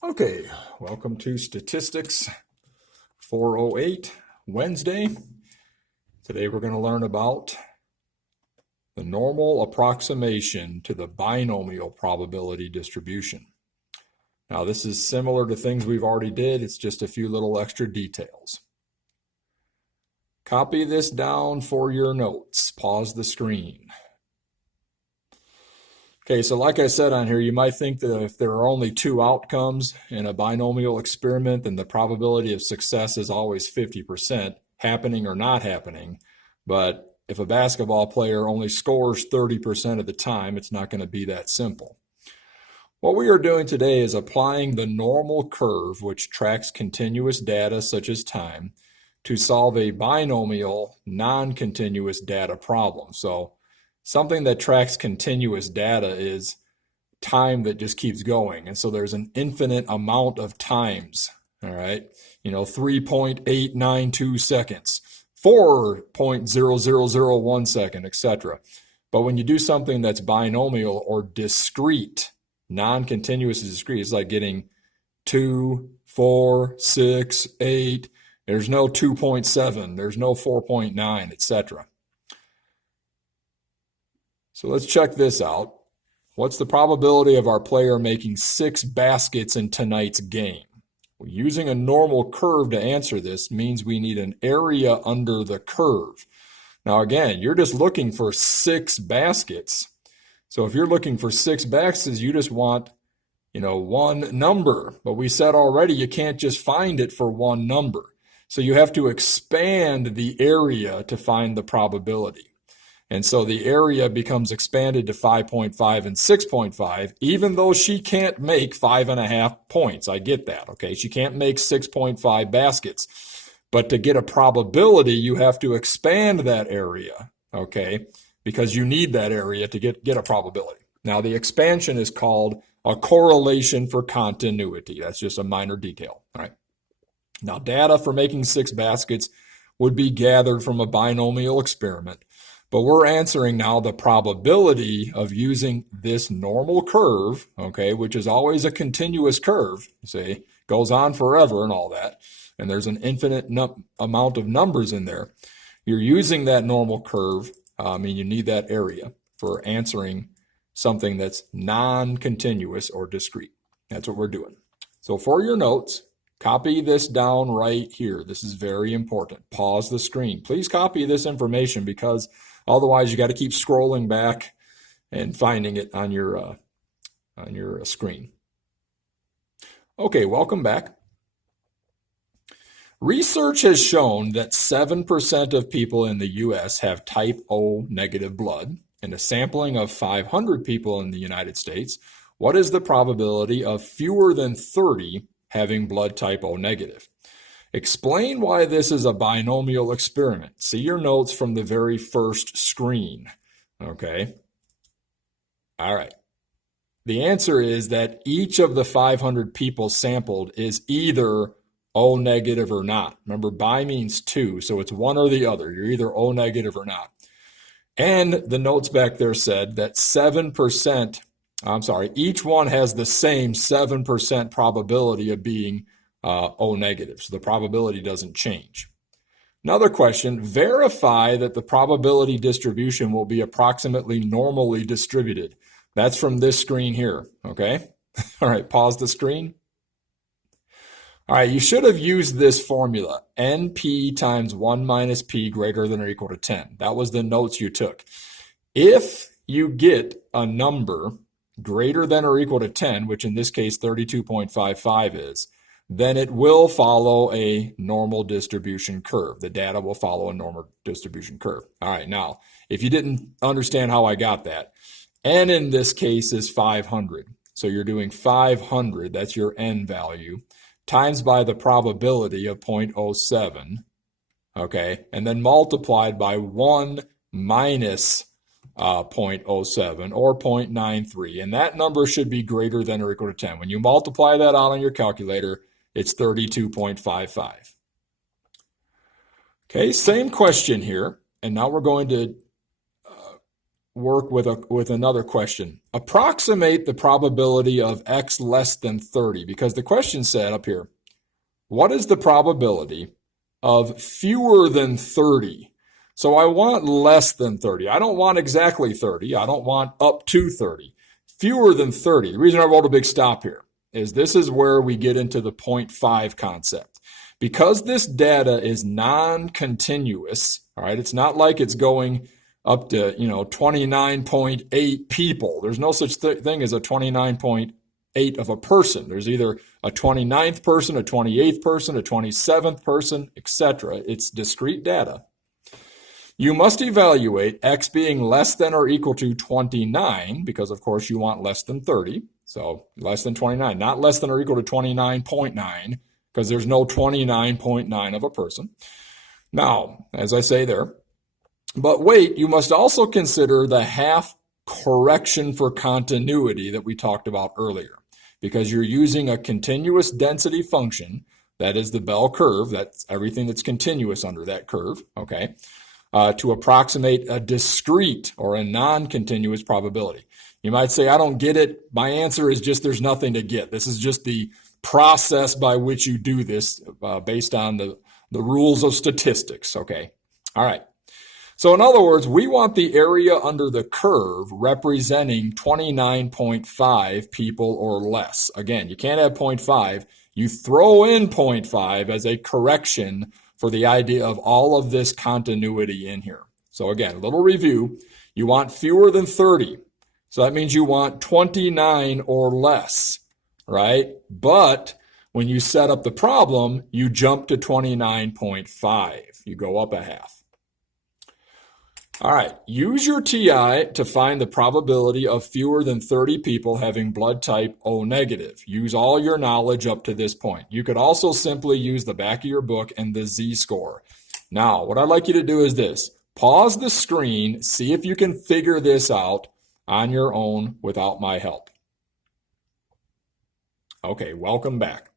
Okay, welcome to Statistics 408, Wednesday. Today we're going to learn about the normal approximation to the binomial probability distribution. Now this is similar to things we've already did, it's just a few little extra details. Copy this down for your notes. Pause the screen. Okay, so like I said on here, you might think that if there are only two outcomes in a binomial experiment, then the probability of success is always 50%, happening or not happening. But if a basketball player only scores 30% of the time, it's not going to be that simple. What we are doing today is applying the normal curve, which tracks continuous data such as time, to solve a binomial non-continuous data problem. So something that tracks continuous data is time that just keeps going. And so there's an infinite amount of times, all right? 3.892 seconds, 4.0001 second, etc. But when you do something that's binomial or discrete, non-continuous is discrete, it's like getting 2, 4, 6, 8. There's no 2.7, there's no 4.9, etc. So let's check this out. What's the probability of our player making 6 baskets in tonight's game? Well, using a normal curve to answer this means we need an area under the curve. Now again, you're just looking for 6 baskets. So if you're looking for 6 baskets, you just want, one number. But we said already you can't just find it for one number. So you have to expand the area to find the probability. And so the area becomes expanded to 5.5 and 6.5, even though she can't make 5.5 points. I get that, okay? She can't make 6.5 baskets. But to get a probability, you have to expand that area, okay? Because you need that area to get a probability. Now, the expansion is called a correlation for continuity. That's just a minor detail, all right? Now, data for making 6 baskets would be gathered from a binomial experiment. But we're answering now the probability of using this normal curve, okay, which is always a continuous curve, see, goes on forever and all that, and there's an infinite amount of numbers in there. You're using that normal curve, and you need that area for answering something that's non-continuous or discrete. That's what we're doing. So for your notes, copy this down right here. This is very important. Pause the screen. Please copy this information because otherwise, you got to keep scrolling back and finding it on your screen. Okay, welcome back. Research has shown that 7% of people in the U.S. have type O negative blood. In a sampling of 500 people in the United States, what is the probability of fewer than 30 having blood type O negative? Explain why this is a binomial experiment. See your notes from the very first screen, okay? All right. The answer is that each of the 500 people sampled is either O negative or not. Remember, bi means 2, so it's one or the other. You're either O negative or not. And the notes back there said that each one has the same 7% probability of being O negative, so the probability doesn't change. Another question, verify that the probability distribution will be approximately normally distributed. That's from this screen here, okay? All right, pause the screen. All right, you should have used this formula, NP times 1 minus P greater than or equal to 10. That was the notes you took. If you get a number greater than or equal to 10, which in this case 32.55 is, then it will follow a normal distribution curve. The data will follow a normal distribution curve. All right, now, if you didn't understand how I got that, n in this case is 500. So you're doing 500, that's your n value, times by the probability of 0.07, okay, and then multiplied by 1 minus 0.07 or 0.93, and that number should be greater than or equal to 10. When you multiply that out on your calculator, it's 32.55. Okay, same question here, and now we're going to work with another question. Approximate the probability of x less than 30, because the question said up here, what is the probability of fewer than 30? So I want less than 30. I don't want exactly 30. I don't want up to 30. Fewer than 30. The reason I wrote a big stop here is this is where we get into the 0.5 concept. Because this data is non-continuous, all right, it's not like it's going up to, 29.8 people. There's no such thing as a 29.8 of a person. There's either a 29th person, a 28th person, a 27th person, etc. It's discrete data. You must evaluate x being less than or equal to 29, because of course you want less than 30. So less than 29, not less than or equal to 29.9, because there's no 29.9 of a person. Now, as I say there, but wait, you must also consider the half correction for continuity that we talked about earlier, because you're using a continuous density function, that is the bell curve, that's everything that's continuous under that curve, okay, to approximate a discrete or a non-continuous probability. You might say, I don't get it. My answer is just there's nothing to get. This is just the process by which you do this based on the rules of statistics, okay? All right. So in other words, we want the area under the curve representing 29.5 people or less. Again, you can't have 0.5. You throw in 0.5 as a correction for the idea of all of this continuity in here. So again, a little review. You want fewer than 30. So that means you want 29 or less, right? But when you set up the problem, you jump to 29.5. You go up a half. All right, use your TI to find the probability of fewer than 30 people having blood type O negative. Use all your knowledge up to this point. You could also simply use the back of your book and the z-score. Now, what I'd like you to do is this. Pause the screen, see if you can figure this out on your own without my help. Okay, welcome back.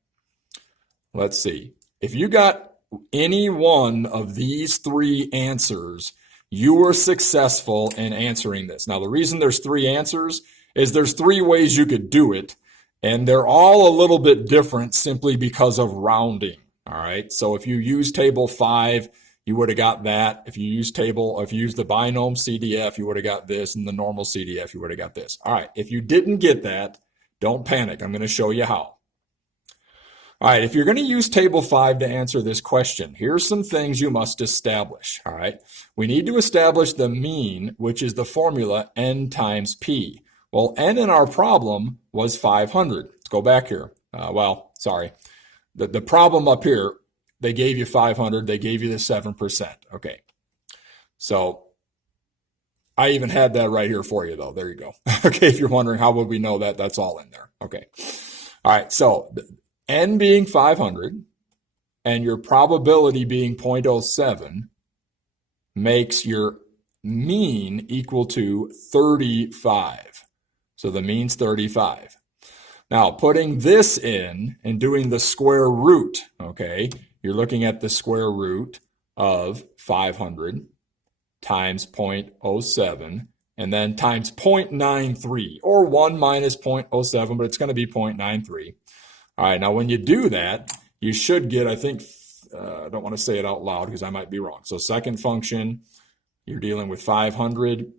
Let's see. If you got any one of these three answers, you were successful in answering this. Now, the reason there's three answers is there's three ways you could do it, and they're all a little bit different simply because of rounding, all right? So if you use table 5, you would have got that. If you use the binomcdf, you would have got this, and the normal CDF, you would have got this. All right, if you didn't get that, don't panic. I'm going to show you how. All right, if you're going to use table 5 to answer this question, here's some things you must establish, all right? We need to establish the mean, which is the formula n times p. Well, n in our problem was 500. Let's go back here. The problem up here, they gave you 500, they gave you the 7%. Okay, so I even had that right here for you, though. There you go. Okay, if you're wondering how would we know that, that's all in there. Okay, all right, so n being 500 and your probability being 0.07 makes your mean equal to 35. So the mean's 35. Now, putting this in and doing the square root, okay, you're looking at the square root of 500 times 0.07 and then times 0.93, or 1 minus 0.07, but it's going to be 0.93. All right, now when you do that, you should get, I think, I don't want to say it out loud because I might be wrong. So second function, you're dealing with 500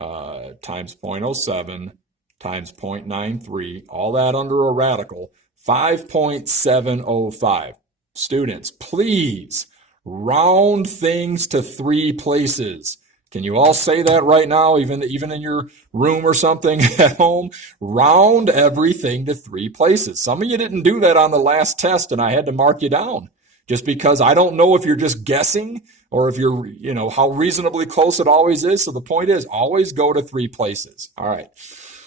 times 0.07 times 0.93, all that under a radical, 5.705. Students, please round things to 3 places. Can you all say that right now, even in your room or something at home? Round everything to 3 places. Some of you didn't do that on the last test, and I had to mark you down just because I don't know if you're just guessing or if you're, how reasonably close it always is. So the point is always go to 3 places. All right.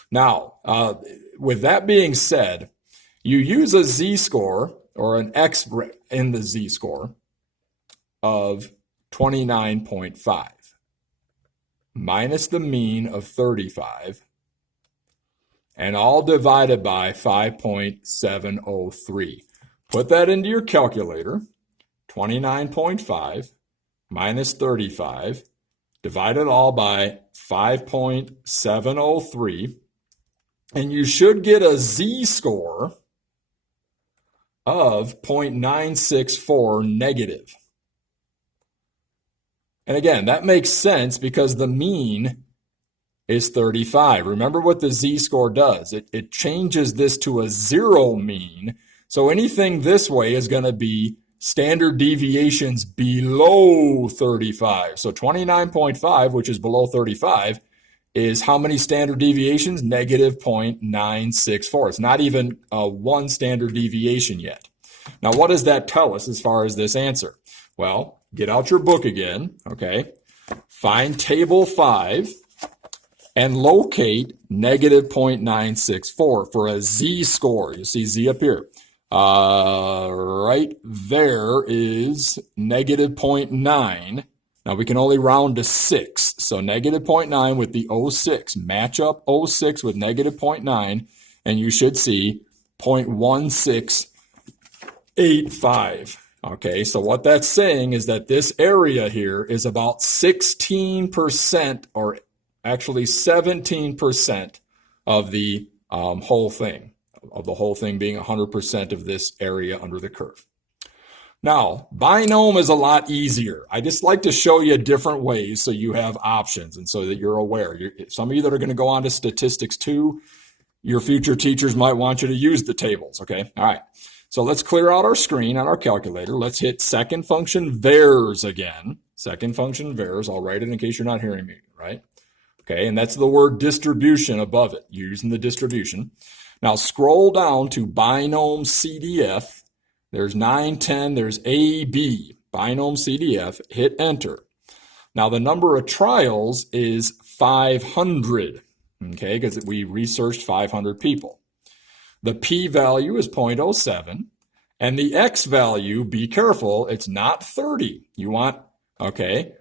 Now, with that being said, you use a z-score or an x in the z-score of 29.5. minus the mean of 35, and all divided by 5.703. Put that into your calculator. 29.5 minus 35 divide it all by 5.703, and you should get a z-score of 0.964 negative. And again, that makes sense because the mean is 35. Remember what the z-score does. It changes this to a zero mean. So anything this way is going to be standard deviations below 35. So 29.5, which is below 35, is how many standard deviations? Negative 0.964. It's not even one standard deviation yet. Now, what does that tell us as far as this answer? Well, get out your book again, okay? Find table 5 and locate negative 0.964 for a z-score. You see z up here. Right there is negative 0.9. Now we can only round to 6. So negative 0.9 with the 0.6. Match up 0.6 with negative 0.9, and you should see 0.1685. Okay, so what that's saying is that this area here is about 16%, or actually 17% of the whole thing. Of the whole thing being 100% of this area under the curve. Now, binom is a lot easier. I just like to show you different ways so you have options and so that you're aware. Some of you that are going to go on to statistics 2, your future teachers might want you to use the tables, okay? All right, so let's clear out our screen on our calculator. Let's hit second function vars again. Second function vars. I'll write it in case you're not hearing me, right? Okay, and that's the word distribution above it, using the distribution. Now scroll down to binomcdf. There's 9, 10, there's AB, binomcdf, hit enter. Now the number of trials is 500, okay, because we researched 500 people. The p-value is 0.07, and the x value, be careful, it's not 30. You want, okay,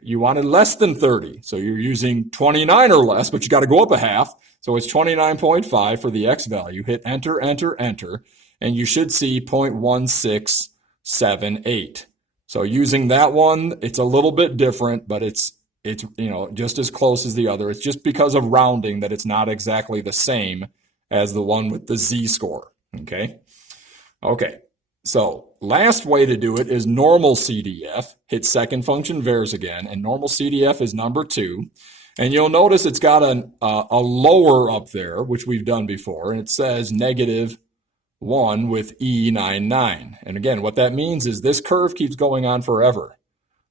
you wanted less than 30, so you're using 29 or less, but you got to go up a half. So it's 29.5 for the x value. Hit enter, enter, enter, and you should see 0.1678. So using that one, it's a little bit different, but it's just as close as the other. It's just because of rounding that it's not exactly the same as the one with the z-score. Okay. So last way to do it is normal CDF. Hit second function vars again, and normal CDF is number 2. And you'll notice it's got a lower up there, which we've done before, and it says negative 1 with E99. And again, what that means is this curve keeps going on forever.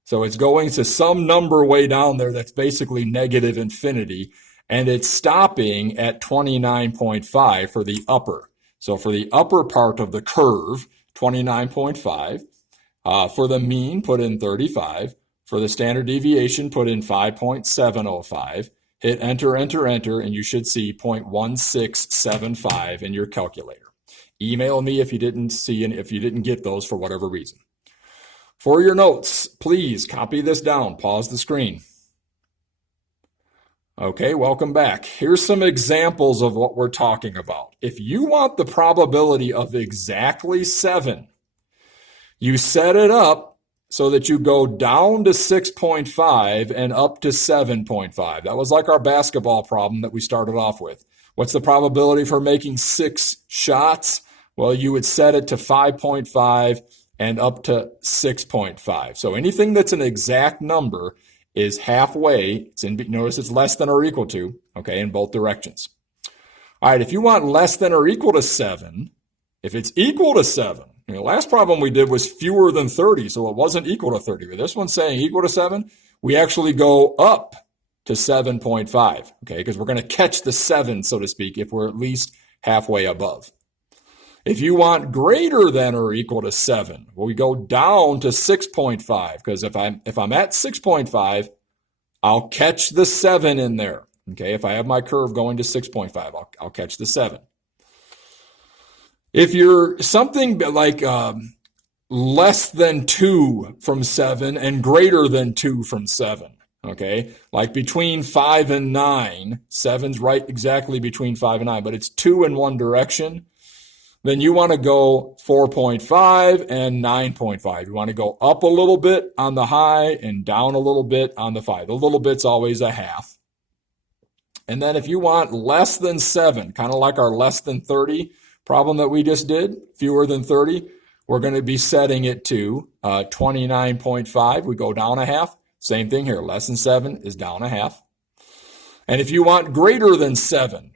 So it's going to some number way down there that's basically negative infinity, and it's stopping at 29.5 for the upper. So for the upper part of the curve, 29.5. For the mean, put in 35. For the standard deviation, put in 5.705. Hit enter, enter, enter, and you should see 0.1675 in your calculator. Email me if you didn't see and if you didn't get those for whatever reason. For your notes, please copy this down. Pause the screen. Okay, welcome back. Here's some examples of what we're talking about. If you want the probability of exactly 7, you set it up so that you go down to 6.5 and up to 7.5. That was like our basketball problem that we started off with. What's the probability for making 6 shots? Well, you would set it to 5.5 and up to 6.5. So anything that's an exact number is halfway. Notice it's less than or equal to, okay, in both directions. All right, if you want less than or equal to 7, if it's equal to 7, the last problem we did was fewer than 30, so it wasn't equal to 30. But this one's saying equal to 7, we actually go up to 7.5, okay, because we're going to catch the 7, so to speak, if we're at least halfway above. If you want greater than or equal to 7, well, we go down to 6.5, because if I'm at 6.5, I'll catch the 7 in there, okay? If I have my curve going to 6.5, I'll catch the 7. If you're something like less than 2 from 7 and greater than 2 from 7, okay? Like between 5 and 9, 7's right exactly between 5 and 9, but it's 2 in one direction. then you want to go 4.5 and 9.5. You want to go up a little bit on the high and down a little bit on the 5. The little bit's always a half. And then if you want less than 7, kind of like our less than 30 problem that we just did, fewer than 30, we're going to be setting it to 29.5. We go down a half. Same thing here. Less than 7 is down a half. And if you want greater than 7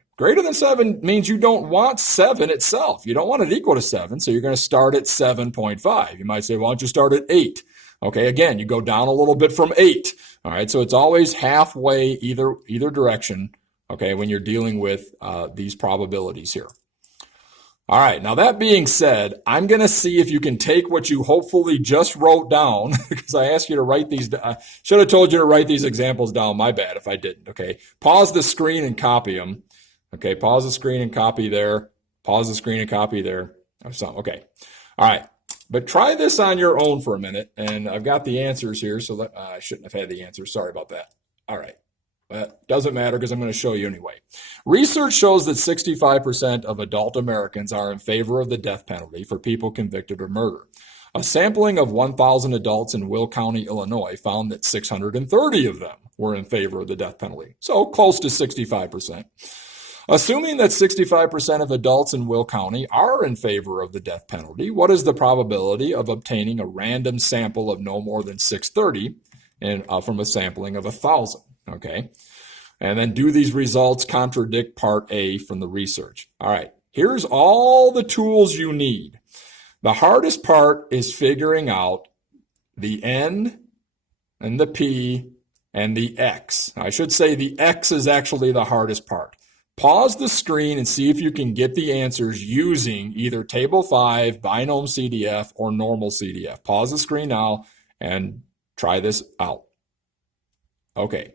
means you don't want 7 itself. You don't want it equal to 7, so you're going to start at 7.5. You might say, why don't you start at 8? Okay, again, you go down a little bit from 8. All right, so it's always halfway either direction, okay, when you're dealing with these probabilities here. All right, now that being said, I'm going to see if you can take what you hopefully just wrote down, because I asked you to write these. I should have told you to write these examples down. My bad if I didn't, okay? Pause the screen and copy them. Okay, pause the screen and copy there. Pause the screen and copy there. Okay, all right. But try this on your own for a minute, and I've got the answers here, so I shouldn't have had the answers. Sorry about that. All right. But doesn't matter because I'm going to show you anyway. Research shows that 65% of adult Americans are in favor of the death penalty for people convicted of murder. A sampling of 1,000 adults in Will County, Illinois, found that 630 of them were in favor of the death penalty, so close to 65%. Assuming that 65% of adults in Will County are in favor of the death penalty, what is the probability of obtaining a random sample of no more than 630 from a sampling of 1,000? Okay, and then do these results contradict part A from the research? All right, here's all the tools you need. The hardest part is figuring out the N and the P and the X. I should say the X is actually the hardest part. Pause the screen and see if you can get the answers using either Table 5, binomcdf, or normalcdf. Pause the screen now and try this out. Okay.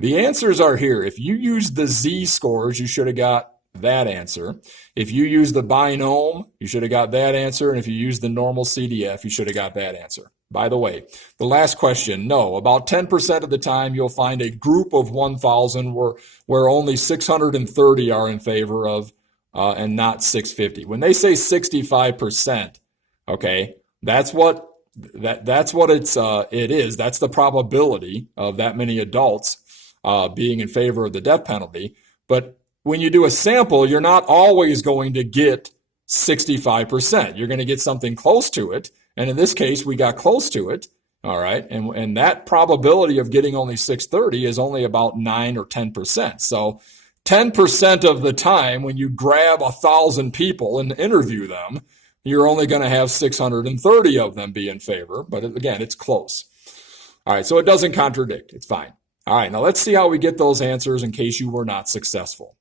The answers are here. If you use the z-scores, you should have got that answer. If you use the binom, you should have got that answer. And if you use the normalcdf, you should have got that answer. By the way, the last question, no. About 10% of the time, you'll find a group of 1,000 where only 630 are in favor of and not 650. When they say 65%, okay, that's what it is. That's the probability of that many adults being in favor of the death penalty. But when you do a sample, you're not always going to get 65%. You're going to get something close to it. And in this case, we got close to it. All right. And that probability of getting only 630 is only about 9 or 10%. So 10% of the time when you grab 1,000 people and interview them, you're only going to have 630 of them be in favor. But again, it's close. All right. So it doesn't contradict. It's fine. All right, now let's see how we get those answers in case you were not successful.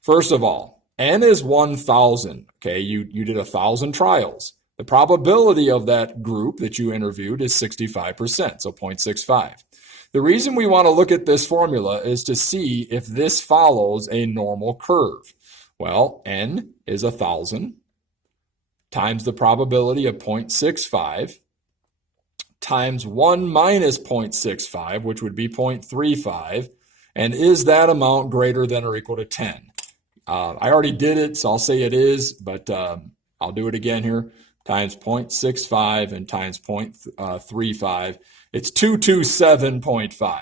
First of all, N is 1,000. Okay, you did 1,000 trials. The probability of that group that you interviewed is 65%, so 0.65. The reason we want to look at this formula is to see if this follows a normal curve. Well, N is 1,000 times the probability of 0.65 times 1 minus 0.65, which would be 0.35, and is that amount greater than or equal to 10? I already did it, so I'll say it is, but I'll do it again here. Times 0.65 and times 0.35, it's 227.5.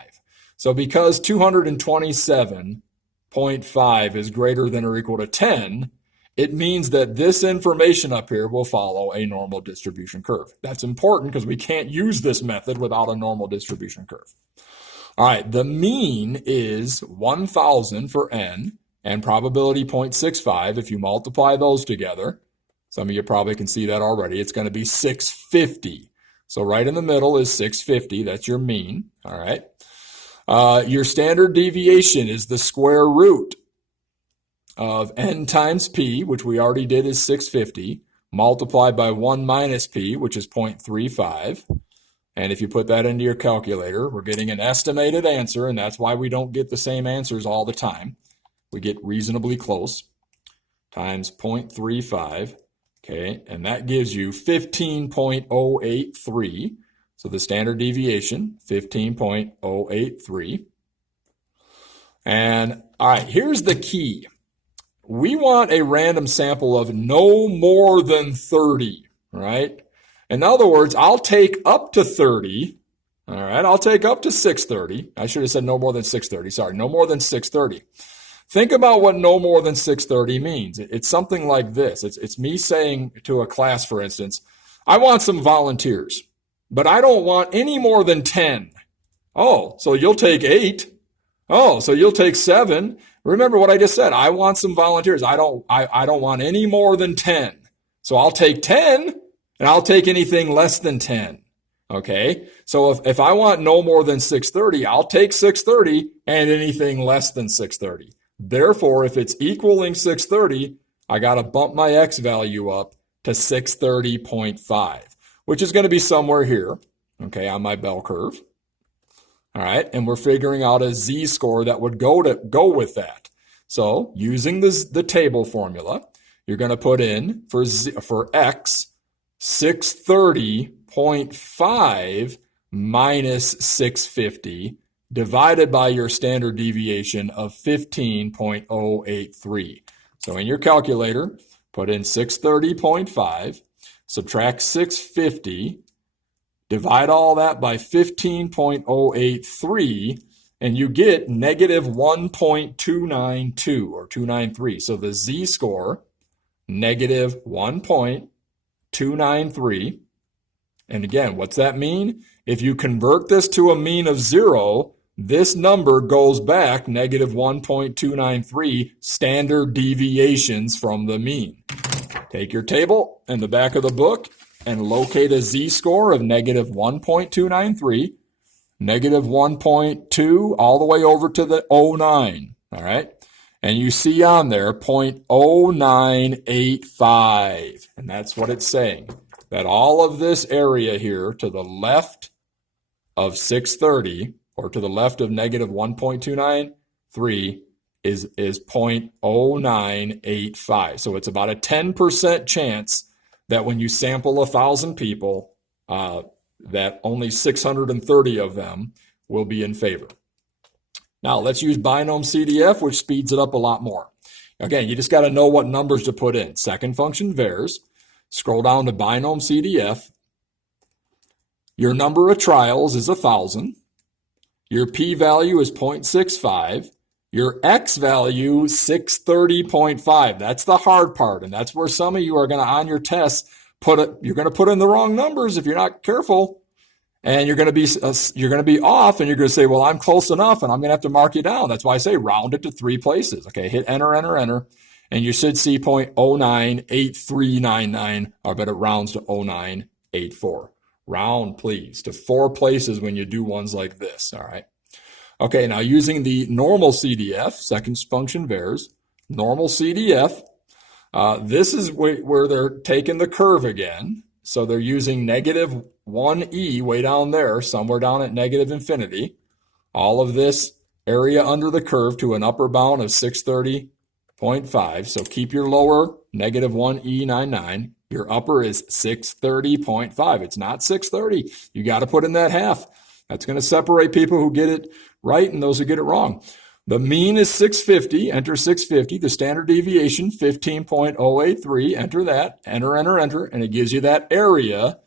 So because 227.5 is greater than or equal to 10, it means that this information up here will follow a normal distribution curve. That's important because we can't use this method without a normal distribution curve. All right, the mean is 1,000 for N and probability 0.65. If you multiply those together, some of you probably can see that already, it's going to be 650. So right in the middle is 650. That's your mean. All right. Your standard deviation is the square root of N times P, which we already did is 650, multiplied by 1 minus P, which is 0.35. And if you put that into your calculator, we're getting an estimated answer, and that's why we don't get the same answers all the time. We get reasonably close, times 0.35, okay, and that gives you 15.083. So the standard deviation, 15.083. And all right, here's the key. we want a random sample of no more than 30, right? In other words, I'll take up to 30. All right, I'll take up to 630. I should have said no more than 630. Sorry, no more than 630. Think about what no more than 630 means. It's something like this. It's me saying to a class, for instance, I want some volunteers, but I don't want any more than 10. Oh, so you'll take 8. Oh, so you'll take 7. Remember what I just said. I want some volunteers. I don't want any more than 10. So I'll take 10, and I'll take anything less than 10. Okay, so if I want no more than 630, I'll take 630 and anything less than 630. Therefore, if it's equaling 630, I got to bump my x value up to 630.5, which is going to be somewhere here, okay, on my bell curve. All right, and we're figuring out a z-score that would go with that. So using the table formula, you're going to put in for x 630.5 minus 650 divided by your standard deviation of 15.083. So in your calculator, put in 630.5, subtract 650, divide all that by 15.083, and you get negative 1.292 or 293. So the z-score, negative 1.293. And again, what's that mean? If you convert this to a mean of 0, this number goes back negative 1.293 standard deviations from the mean. Take your table in the back of the book and locate a z-score of negative 1.293, negative 1.2 all the way over to the 09, all right? And you see on there 0.0985, and that's what it's saying, that all of this area here to the left of 630, or to the left of negative 1.293, is 0.0985. So it's about a 10% chance that when you sample 1,000 people, that only 630 of them will be in favor. Now let's use binomcdf, which speeds it up a lot more. Again, you just got to know what numbers to put in. Second function vars. Scroll down to binomcdf. Your number of trials is 1,000. Your p-value is 0.65. Your x value, 630.5. That's the hard part, and that's where some of you are going to, on your tests, you're going to put in the wrong numbers if you're not careful, and you're going to be off, and you're going to say, well, I'm close enough, and I'm going to have to mark you down. That's why I say round it to 3 places. Okay, hit enter, enter, enter, and you should see 0.098399. I bet it rounds to 0984. Round, please, to 4 places when you do ones like this, all right? Okay, now using the normal CDF, second function vars, normal CDF, this is where they're taking the curve again. So they're using negative 1e way down there, somewhere down at negative infinity. All of this area under the curve to an upper bound of 630.5. So keep your lower negative 1e99. Your upper is 630.5. It's not 630. You got to put in that half. That's going to separate people who get it right and those who get it wrong. The mean is 650. Enter 650. The standard deviation, 15.083. Enter that. Enter, enter, enter. And it gives you that area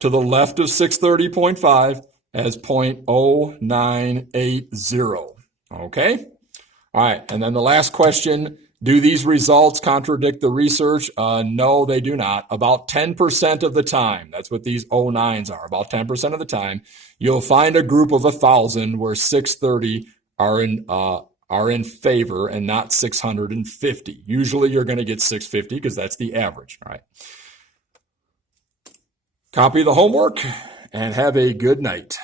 to the left of 630.5 as 0.0980. Okay? All right. And then the last question. Do these results contradict the research? No, they do not. About 10% of the time, that's what these 09s are, about 10% of the time, you'll find a group of 1,000 where 630 are in favor and not 650. Usually you're going to get 650 because that's the average, all right? Copy the homework and have a good night.